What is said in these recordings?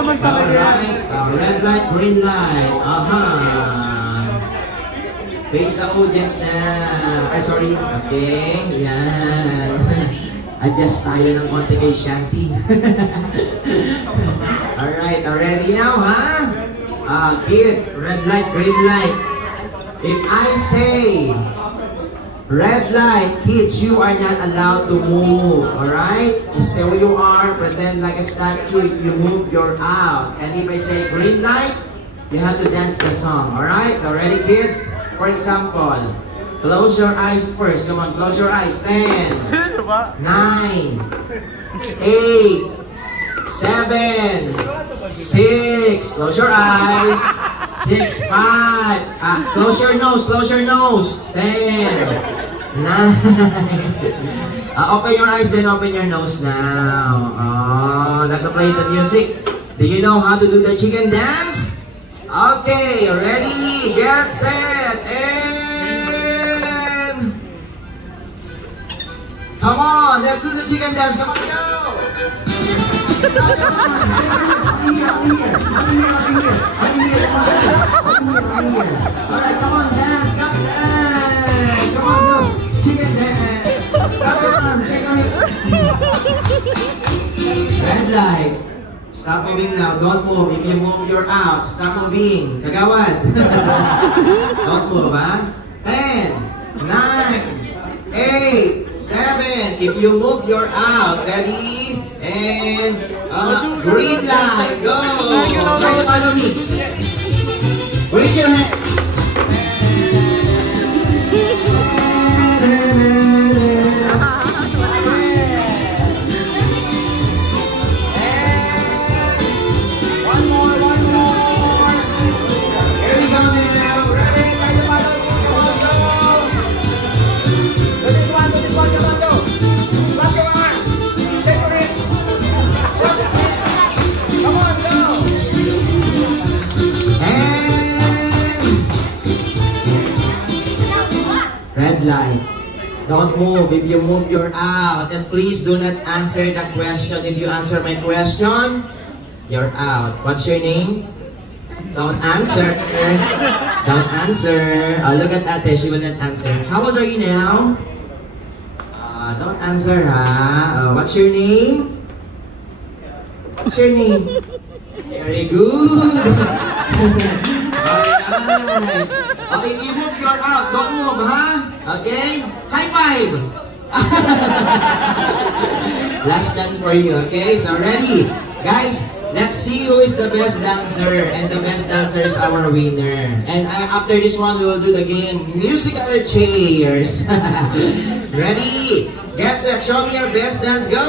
naman talaga. Alright, red light, green light. Face the audience na. Ay, sorry. Okay, yan. Adjust tayo ng konti kay Shanti. Alright, ready now, ha? Kids, red light, green light. If I say red light, kids, you are not allowed to move. Alright? You stay where you are, pretend like a statue. If you move, you're out. And if I say green light, you have to dance the song. Alright? So ready, kids? For example, close your eyes first. Come on, close your eyes. 10, 9, 8, 7, 6. Close your eyes. 6, 5. Close your nose. Close your nose. 10, 9. Open your eyes, then open your nose now. Let me play the music. Do you know how to do the chicken dance? Okay, ready, get set, and come on, let's do the chicken dance. Come on, go. Alright, come on, dance, come on, go. Chicken dance. Red light. Stop moving now. Don't move. If you move, you're out. Stop moving. Kagawad. Don't move, ha? 10, 9, 8, 7. If you move, you're out. Ready? And green light. Go. Try to follow me. Wave your hand. Red light. Don't move. If you move, you're out. And please do not answer the question. If you answer my question, you're out. What's your name? Don't answer. Don't answer. Look at Ate. She will not answer. How old are you now? Don't answer, ha? What's your name? What's your name? Very good. Alright. If you move, you're out. Don't move, ha? Okay? High five! Last dance for you, okay? So ready? Guys, let's see who is the best dancer. And the best dancer is our winner. And after this one, we will do the game musical chairs. Ready? Get set. Show me your best dance. Go!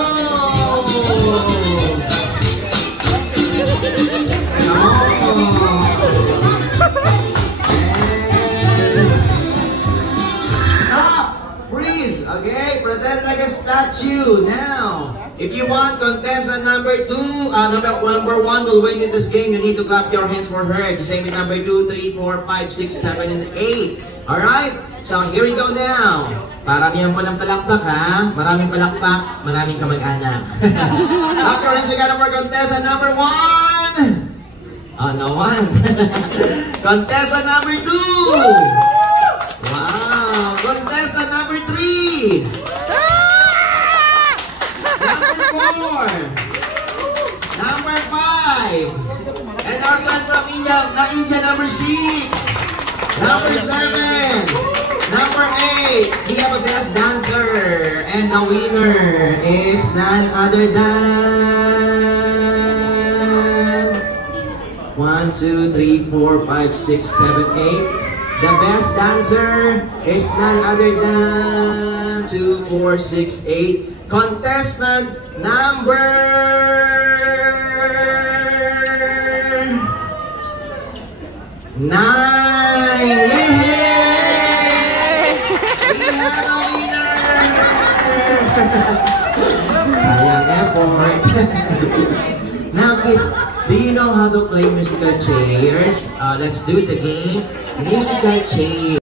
Okay, pretend like a statue. Now, if you want contestant number 2, number 1 will win in this game, you need to clap your hands for her. The same with number 2, 3, 4, 5, 6, 7, and 8. Alright? So, here we go now. Paramihan po ng palakpak, ha? Maraming palakpak, maraming kamag-anak. Clap your hands together for contestant number 1. No one. Contestant number 2. Wow! Contestant number 3! Number 4! Number 5! And our friend from India, number 6! Number 7! Number 8! We have a best dancer! And the winner is none other than 1, 2, 3, 4, 5, 6, 7, 8. The best dancer is none other than 2, 4, 6, 8. Contestant number 9. Yay! We have a winner! Sayang effort. Now, kids, do you know how to play musical chairs? Let's do the game. Musical chairs.